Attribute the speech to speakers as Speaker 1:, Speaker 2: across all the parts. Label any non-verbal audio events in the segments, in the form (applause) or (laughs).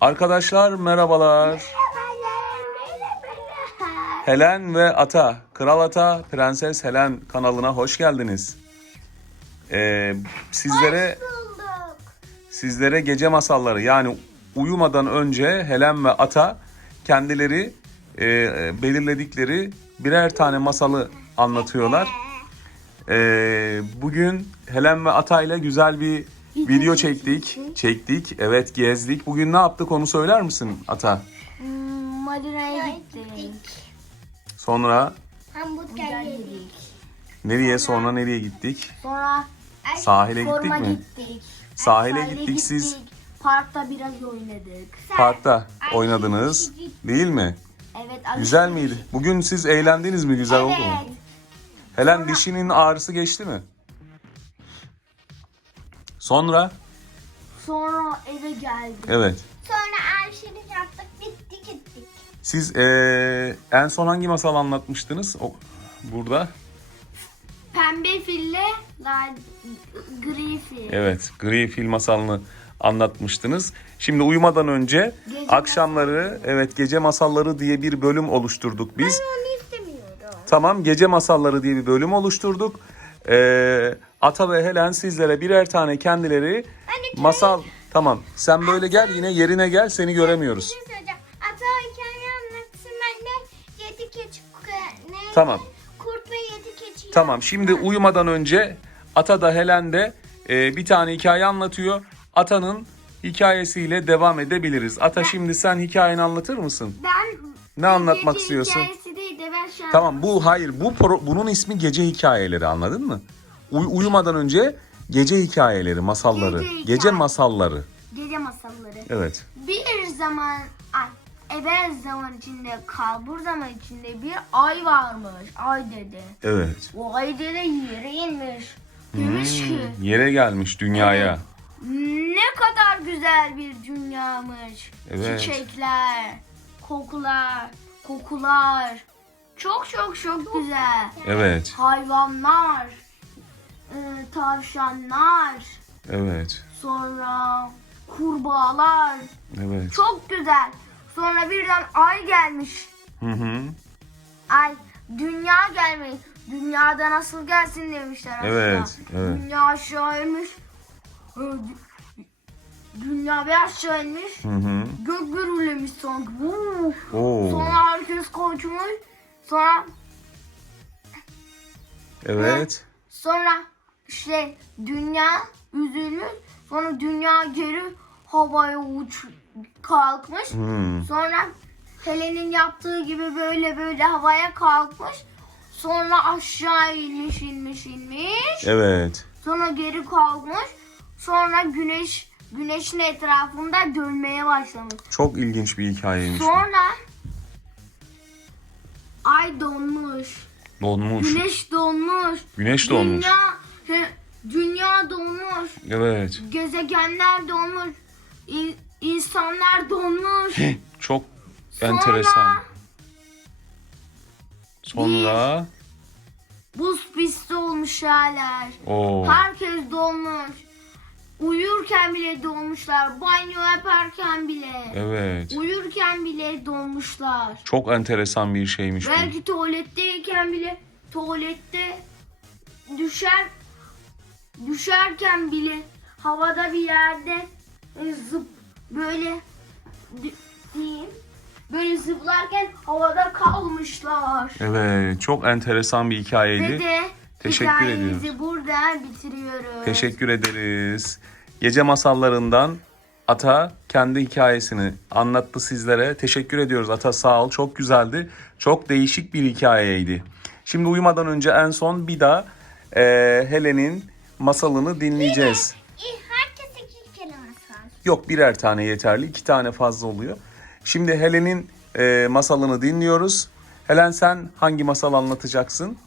Speaker 1: Arkadaşlar merhabalar. Helen ve Ata, Kral Ata, Prenses Helen kanalına hoş geldiniz. Ee, sizlere sizlere gece masalları yani uyumadan önce Helen ve Ata kendileri e, belirledikleri birer tane masalı anlatıyorlar. Ee, bugün Helen ve Ata ile güzel bir video çektik. Çektik. Evet gezdik. Bugün ne yaptık onu söyler misin Ata?
Speaker 2: Hmm, Marina'ya gittik.
Speaker 1: Sonra
Speaker 2: Hamburger yedik.
Speaker 1: nereye sonra nereye gittik?
Speaker 2: Sonra
Speaker 1: Sahile gittik
Speaker 2: forma
Speaker 1: mi?
Speaker 2: gittik.
Speaker 1: Sahile gittik siz
Speaker 2: Parkta biraz oynadık.
Speaker 1: parkta oynadınız değil mi?
Speaker 2: Evet.
Speaker 1: Güzel miydi? Bugün siz eğlendiniz mi? Güzel oldu mu?
Speaker 2: Evet.
Speaker 1: Helen dişinin ağrısı geçti mi? Sonra?
Speaker 2: Sonra eve geldik.
Speaker 1: Evet.
Speaker 2: Sonra alışveriş yaptık. Bitti gittik.
Speaker 1: Siz eee, en son hangi masal anlatmıştınız? O, burada.
Speaker 2: Pembe fille la, gri fil.
Speaker 1: Evet. Gri fil masalını anlatmıştınız. Şimdi uyumadan önce
Speaker 2: Gece
Speaker 1: akşamları evet gece masalları diye bir bölüm oluşturduk biz.
Speaker 2: Onu istemiyorum.
Speaker 1: Tamam gece masalları diye bir bölüm oluşturduk. Ee, Ata ve Helen sizlere birer tane kendileri masal tamam sen böyle gel yine yerine gel seni göremiyoruz.
Speaker 2: Bir şey söyleyeceğim. Ata anlatsın ben de yedi keçi ne?
Speaker 1: Tamam.
Speaker 2: Kurt ve yedi keçi.
Speaker 1: Tamam şimdi uyumadan önce Ata da Helen de e, bir tane hikaye anlatıyor. Ata'nın hikayesiyle devam edebiliriz. Ata şimdi sen hikayeni anlatır mısın?
Speaker 2: Ben
Speaker 1: Ne anlatmak
Speaker 2: gece
Speaker 1: istiyorsun?
Speaker 2: hikayesi değil de ben şu an
Speaker 1: Tamam bu hayır bu pro- bunun ismi gece hikayeleri anladın mı? Uy- uyumadan önce gece hikayeleri, masalları,
Speaker 2: Gece
Speaker 1: gece,
Speaker 2: hikaye.
Speaker 1: masalları.
Speaker 2: gece masalları.
Speaker 1: Evet.
Speaker 2: Bir zaman ay, evvel zaman içinde kalbur zaman içinde bir ay varmış. Ay dedi.
Speaker 1: Evet.
Speaker 2: O ay dedi yere inmiş. Demiş ki
Speaker 1: Hmm, yere gelmiş dünyaya.
Speaker 2: ne kadar güzel bir dünyamış.
Speaker 1: Evet.
Speaker 2: Çiçekler, kokular, kokular. Çok çok çok güzel.
Speaker 1: Evet.
Speaker 2: Hayvanlar, e, tavşanlar,
Speaker 1: Evet.
Speaker 2: sonra kurbağalar.
Speaker 1: Evet.
Speaker 2: Çok güzel. Sonra birden ay gelmiş.
Speaker 1: Hı hı.
Speaker 2: Ay dünya gelmiş. Dünyada nasıl gelsin demişler aşağı.
Speaker 1: Evet, evet.
Speaker 2: Dünya aşağı inmiş. Dü- Dünya bir aşağı inmiş.
Speaker 1: Hı hı.
Speaker 2: Gök gürlemiş sanki. Vuu.
Speaker 1: Oo.
Speaker 2: Sonra herkes kaçmış. Sonra
Speaker 1: Evet.
Speaker 2: sonra işte dünya üzülmüş. Sonra dünya geri havaya uç kalkmış.
Speaker 1: Hmm.
Speaker 2: Sonra Helen'in yaptığı gibi böyle böyle havaya kalkmış. Sonra aşağı inmiş inmiş inmiş.
Speaker 1: Evet.
Speaker 2: Sonra geri kalkmış. Sonra güneş güneşin etrafında dönmeye başlamış.
Speaker 1: Çok ilginç bir hikayeymiş. bu.
Speaker 2: Sonra ay donmuş.
Speaker 1: Donmuş.
Speaker 2: Güneş donmuş.
Speaker 1: Güneş donmuş.
Speaker 2: Dünya, he, dünya donmuş.
Speaker 1: Evet.
Speaker 2: Gezegenler donmuş. in- insanlar donmuş.
Speaker 1: Çok
Speaker 2: Sonra
Speaker 1: enteresan. Sonra
Speaker 2: buz pisti olmuş yerler.
Speaker 1: o
Speaker 2: Herkes donmuş. Uyurken bile donmuşlar. Banyo yaparken bile.
Speaker 1: evet.
Speaker 2: Uyurken bile donmuşlar.
Speaker 1: Çok enteresan bir şeymiş bu.
Speaker 2: Belki tuvaletteyken bile tuvalette düşer düşerken bile havada bir yerde e, zıp böyle di- diyeyim böyle zıplarken havada kalmışlar.
Speaker 1: Evet, çok enteresan bir hikayeydi.
Speaker 2: Ve de
Speaker 1: Teşekkür
Speaker 2: hikayemizi
Speaker 1: ediyoruz.
Speaker 2: burada bitiriyoruz.
Speaker 1: Teşekkür ederiz. Gece masallarından Ata kendi hikayesini anlattı sizlere. Teşekkür ediyoruz Ata sağ ol. Çok güzeldi. Çok değişik bir hikayeydi. Şimdi uyumadan önce en son bir daha e, Helen'in masalını dinleyeceğiz.
Speaker 2: Herkes iki kere masal.
Speaker 1: Yok birer tane yeterli. iki tane fazla oluyor. Şimdi Helen'in e, masalını dinliyoruz. Helen sen hangi masal anlatacaksın?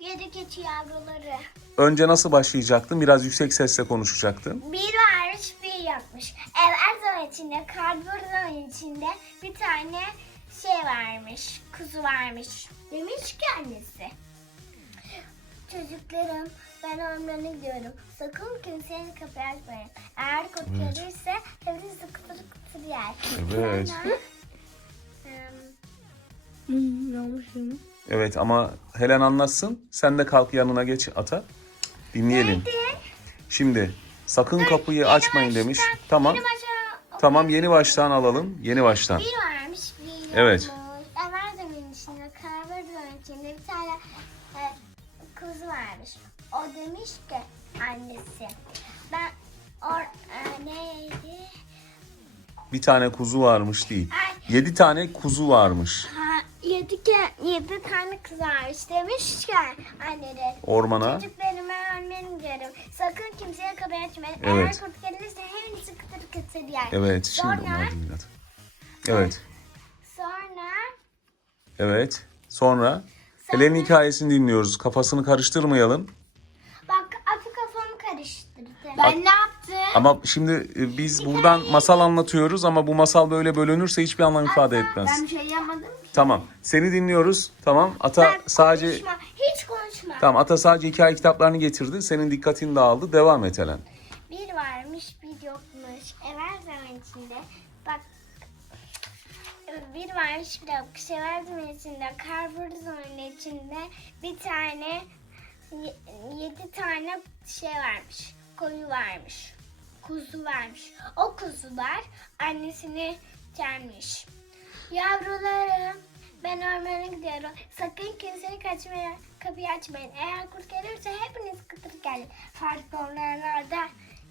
Speaker 2: Yedi keçi yavruları.
Speaker 1: Önce nasıl başlayacaktın? Biraz yüksek sesle konuşacaktın.
Speaker 2: Bir varmış bir yapmış. Evvel zaman içinde, karbur zaman içinde bir tane şey varmış, kuzu varmış. Demiş ki annesi. Çocuklarım
Speaker 3: Ben ormana gidiyorum. Sakın kimsenin kapıyı açmayın. Eğer kurt gelirse hepinizi kıtır kıtır yer.
Speaker 1: Evet.
Speaker 3: Sonra,
Speaker 1: Evet ama Helen anlatsın. Sen de kalk yanına geç ata. Dinleyelim. Şimdi sakın kapıyı
Speaker 3: yeni
Speaker 1: açmayın
Speaker 3: baştan-
Speaker 1: demiş. Tamam.
Speaker 3: Yeni
Speaker 1: Tamam yeni baştan alalım. Yeni baştan.
Speaker 3: Bir varmış, bir yokmuş.
Speaker 1: Evet.
Speaker 3: Evvel zaman içinde, kahve içinde bir tane e, kız varmış. O demiş ki annesi, ben or, e, neydi?
Speaker 1: Bir tane kuzu varmış değil.
Speaker 3: Ay,
Speaker 1: Yedi tane kuzu varmış
Speaker 3: ha, yedi, ke, yedi tane kız varmış demiş ki anneleri.
Speaker 1: ormana.
Speaker 3: Çocuklarıma ölmem diyorum. Sakın kimseye kapıyı açmayın.
Speaker 1: Evet.
Speaker 3: Eğer kurt gelirse hepinizi kıtır kıtır yer.
Speaker 1: Evet şimdi
Speaker 3: Sonra-
Speaker 1: onu dinlet. Evet.
Speaker 3: Sonra
Speaker 1: Evet. Sonra Helen'in hikayesini dinliyoruz. Kafasını karıştırmayalım.
Speaker 2: Ben ne yaptım?
Speaker 1: Ama şimdi e, biz buradan masal anlatıyoruz ama bu masal böyle bölünürse hiçbir anlam ifade etmez.
Speaker 2: Ben bir şey yapmadım ki.
Speaker 1: Tamam. Seni dinliyoruz. Tamam. Ata
Speaker 3: Ben
Speaker 1: sadece
Speaker 3: konuşma, hiç konuşma.
Speaker 1: Tamam Ata sadece hikaye kitaplarını getirdi. Senin dikkatin dağıldı. Devam et Helen.
Speaker 3: Bir varmış, bir yokmuş. Evvel zaman içinde bak bir varmış, bir yokmuş. Evvel zaman içinde, karbur zaman içinde bir tane ye- yedi tane şey varmış. Koyu varmış. Kuzu varmış. O kuzular annesini gelmiş. Yavrularım ben ormana gidiyorum. Sakın kimseyi kaçmaya, kapıyı açmayın. Eğer kurt gelirse hepiniz kıtır gelin. Farklı ormanlarda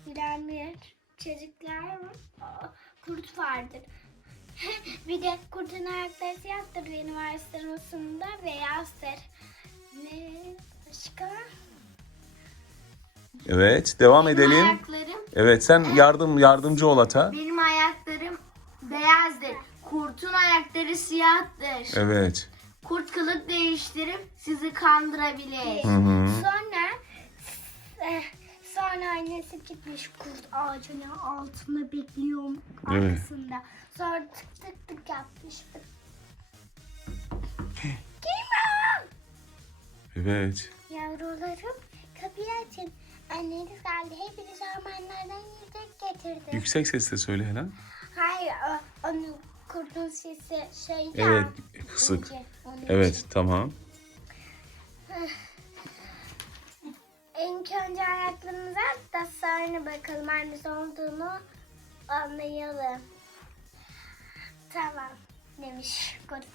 Speaker 3: yürüyen bir çocuklar. Aa, Kurt vardır. (laughs) bir de kurtun ayakları siyahtır. Benim araştırmasında beyazdır. Ne başka?
Speaker 1: Evet. Devam
Speaker 2: Benim
Speaker 1: edelim.
Speaker 2: ayaklarım,
Speaker 1: Evet sen yardım yardımcı ol Ata.
Speaker 2: benim ayaklarım beyazdır. Kurtun ayakları siyahtır.
Speaker 1: Evet.
Speaker 2: Kurt kılık değiştirip sizi kandırabilir.
Speaker 1: Hı hı.
Speaker 3: Sonra eh, sonra annesi gitmiş kurt ağacının altında bekliyor
Speaker 1: Evet.
Speaker 3: arkasında. Sonra tık tık tık yapmış.
Speaker 1: Evet.
Speaker 3: Yavrularım kapıyı açın. Anneniz geldi. Hepiniz ormanlardan yiyecek getirdi.
Speaker 1: Yüksek sesle söyle Helen.
Speaker 3: Hayır o, onun kurdun sesi şey.
Speaker 1: Evet.
Speaker 3: Onun
Speaker 1: Evet
Speaker 3: için.
Speaker 1: tamam. (sighs)
Speaker 3: İlk önce ayaklarımıza da sonra bakalım hangisi olduğunu anlayalım. Tamam demiş kurt.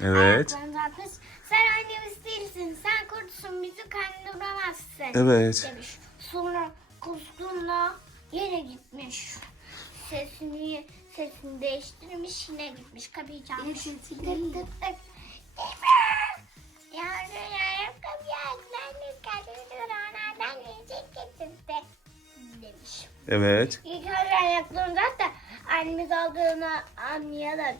Speaker 1: Evet.
Speaker 3: Sen annemiz değilsin. Sen kurtsun. Bizi kandıramazsın.
Speaker 1: Evet.
Speaker 3: Demiş. Sonra kuzgunla yine gitmiş. Sesini sesini değiştirmiş yine gitmiş. Kapıyı çalmış. Tık
Speaker 2: değil.
Speaker 3: tık tık. Yavru yavrum kapıyı aç. Ben de kendimi yiyecek getirdi. Demiş.
Speaker 1: Evet.
Speaker 3: İlk önce ayaklarını da annemiz aldığını anlayalım.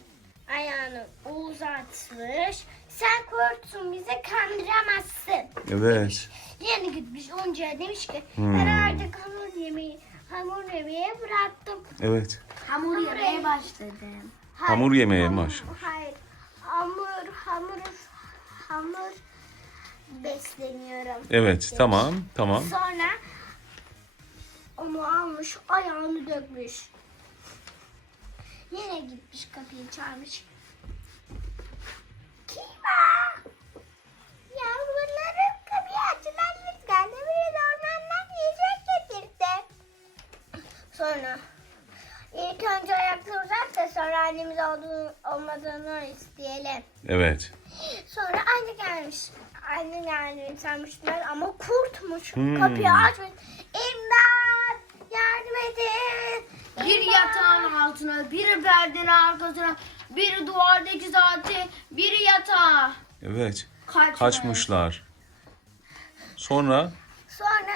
Speaker 3: Ayağını uzatmış. Sen kurtsun bizi kandıramazsın.
Speaker 1: Evet.
Speaker 3: Yeni gitmiş onca demiş ki
Speaker 1: Hmm.
Speaker 3: ben artık hamur yemeği hamur yemeği bıraktım.
Speaker 1: Evet.
Speaker 2: Hamur
Speaker 3: Hamur
Speaker 2: yemeye başladım.
Speaker 3: Hayır,
Speaker 1: Hamur yemeye
Speaker 3: hamur-
Speaker 1: başlamış.
Speaker 3: Hayır. Hamur hamur hamur besleniyorum.
Speaker 1: Evet. Tamam. Tamam.
Speaker 3: Sonra onu almış ayağını dökmüş. Yine gitmiş kapıyı getirdi. Sonra ilk önce ayakları uzat da sonra annemiz olduğunu, olmadığını isteyelim.
Speaker 1: Evet.
Speaker 3: Sonra anne gelmiş. Anne geldi sanmışlar ama kurtmuş.
Speaker 1: Hmm.
Speaker 3: Kapıyı açmış. İmdat! Yardım edin!
Speaker 2: Bir yatağın altına, biri perdenin arkasına, biri duvardaki zaten, biri yatağa.
Speaker 1: Evet.
Speaker 2: Kaçmış.
Speaker 1: Kaçmışlar. Sonra
Speaker 3: Sonra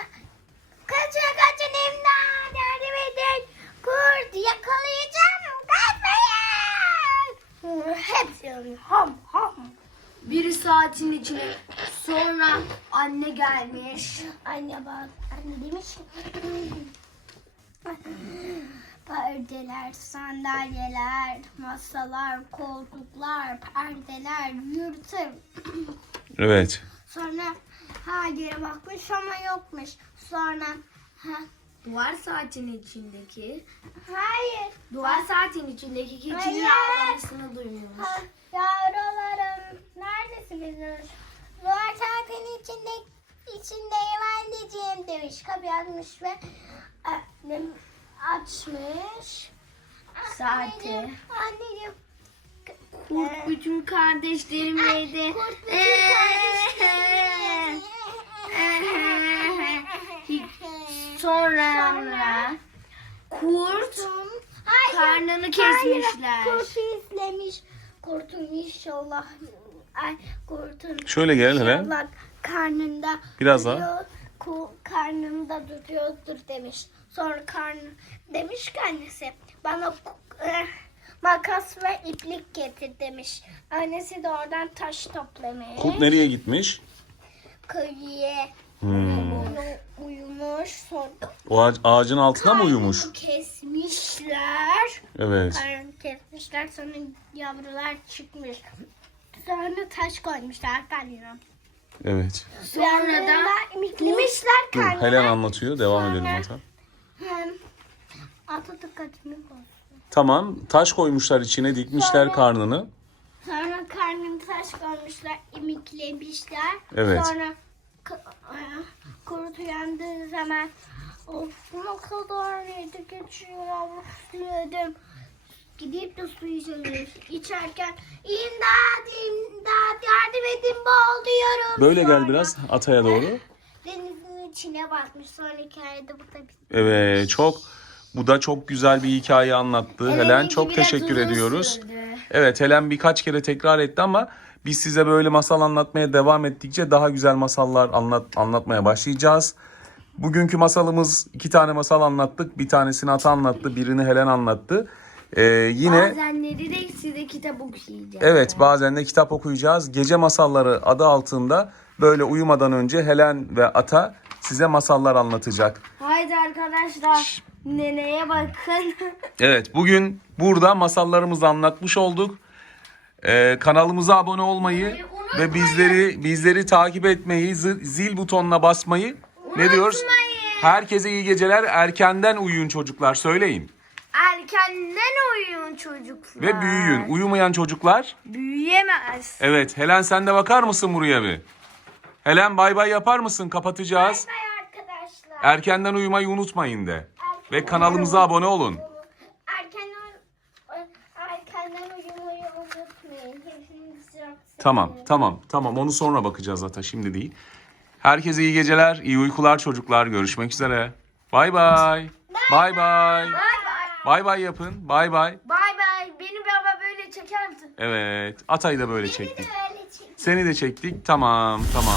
Speaker 3: kaçın kaçın imdat! Yardım edin! Kurt yakalayacağım! Kaçmayın! Hepsi. Ham ham.
Speaker 2: Biri saatin içine. Sonra anne gelmiş.
Speaker 3: Anne bak, anne demiş Perdeler, sandalyeler, masalar, koltuklar, perdeler, yırtım. (clears throat)
Speaker 1: evet.
Speaker 3: Sonra her yere bakmış ama yokmuş. Sonra ha,
Speaker 2: Duvar saatin içindeki,
Speaker 3: hayır.
Speaker 2: duvar saatin içindeki keçinin
Speaker 3: Hayır.
Speaker 2: ağlamasını duymuş.
Speaker 3: Ha, yavrularım neredesiniz? Duvar saatin içinde içindeyim anneciğim demiş. Kapıyı açmış ve annem açmış.
Speaker 2: Saati.
Speaker 3: Anneciğim, anneciğim.
Speaker 2: Kurt bütün kardeşlerim yedi.
Speaker 3: Kurt bütün kardeşlerim. (laughs)
Speaker 2: Sonra kurt
Speaker 3: Hayır,
Speaker 2: karnını kesmişler.
Speaker 3: Hayır, kurtu izlemiş. Kurtun inşallah. Ay, kurtun
Speaker 1: Şöyle gel hele.
Speaker 3: karnında
Speaker 1: Biraz daha.
Speaker 3: Karnında duruyordur demiş. Sonra karnı demiş ki annesi bana eh, makas ve iplik getir demiş. Annesi de oradan taş toplamış.
Speaker 1: Kurt nereye gitmiş?
Speaker 3: Köyüye
Speaker 1: Hmm.
Speaker 3: uyu- uyumuş. Sonra
Speaker 1: O ağac- ağacın altına mı uyumuş?
Speaker 3: karnını kesmişler.
Speaker 1: Evet.
Speaker 3: Karnını kesmişler sonra yavrular çıkmış. Sonra taş koymuşlar karnına.
Speaker 1: Evet.
Speaker 2: Sonra da
Speaker 3: imiklemişler
Speaker 1: Dur,
Speaker 3: karnına.
Speaker 1: Helen anlatıyor. Devam
Speaker 3: Sonra-
Speaker 1: edelim Ata.
Speaker 3: Ata dikkatini bozdu.
Speaker 1: Tamam. Taş koymuşlar içine dikmişler
Speaker 3: Sonra-
Speaker 1: karnını.
Speaker 3: Sonra karnını taş koymuşlar, imiklemişler.
Speaker 1: Evet.
Speaker 3: Sonra k- e, kurt uyandığı zaman of ne kadar neydi geçiyor of dedim. Gidip de su içiyoruz. İçerken imdat imdat yardım edin boğuluyorum.
Speaker 1: Böyle gel biraz Ata'ya doğru. (laughs)
Speaker 3: Denizin içine batmış. Sonra hikayede bu da bitti.
Speaker 1: Evet. Çok bu da çok güzel bir hikaye anlattı. Helen
Speaker 2: Helen'inki
Speaker 1: çok teşekkür ediyoruz.
Speaker 2: sürdü.
Speaker 1: Evet Helen birkaç kere tekrar etti ama biz size böyle masal anlatmaya devam ettikçe daha güzel masallar anlat anlatmaya başlayacağız. Bugünkü masalımız iki tane masal anlattık. Bir tanesini Ata anlattı, birini Helen anlattı. Ee, yine
Speaker 2: Bazenleri de size kitap okuyacağım.
Speaker 1: evet bazen de kitap okuyacağız. Gece masalları adı altında böyle uyumadan önce Helen ve Ata size masallar anlatacak.
Speaker 2: Haydi arkadaşlar. Neneye bakın. (laughs)
Speaker 1: Evet bugün burada masallarımızı anlatmış olduk. Ee, kanalımıza abone olmayı ve bizleri bizleri takip etmeyi, zil, zil butonuna basmayı ne diyoruz? Herkese iyi geceler. Erkenden uyuyun çocuklar söyleyin.
Speaker 2: Erkenden uyuyun çocuklar.
Speaker 1: Ve büyüyün. Uyumayan çocuklar.
Speaker 2: Büyüyemez.
Speaker 1: Evet Helen sen de bakar mısın buraya bir? Helen bay bay yapar mısın? Kapatacağız.
Speaker 3: Bay arkadaşlar.
Speaker 1: Erkenden uyumayı unutmayın de. Ve kanalımıza abone olun.
Speaker 3: Erkenden, erkenden uyumayı unutmayın.
Speaker 1: Tamam, tamam, tamam. Onu sonra bakacağız zaten, şimdi değil. Herkese iyi geceler, iyi uykular çocuklar. Görüşmek üzere. Bay bay.
Speaker 2: Bay bay.
Speaker 1: Bay bay. Yapın. Bay bay.
Speaker 2: Bay bay. Beni baba böyle çeker misin?
Speaker 1: Evet. Atay'ı da böyle çektik.
Speaker 3: Öyle çek-
Speaker 1: Seni de çektik. Tamam, tamam.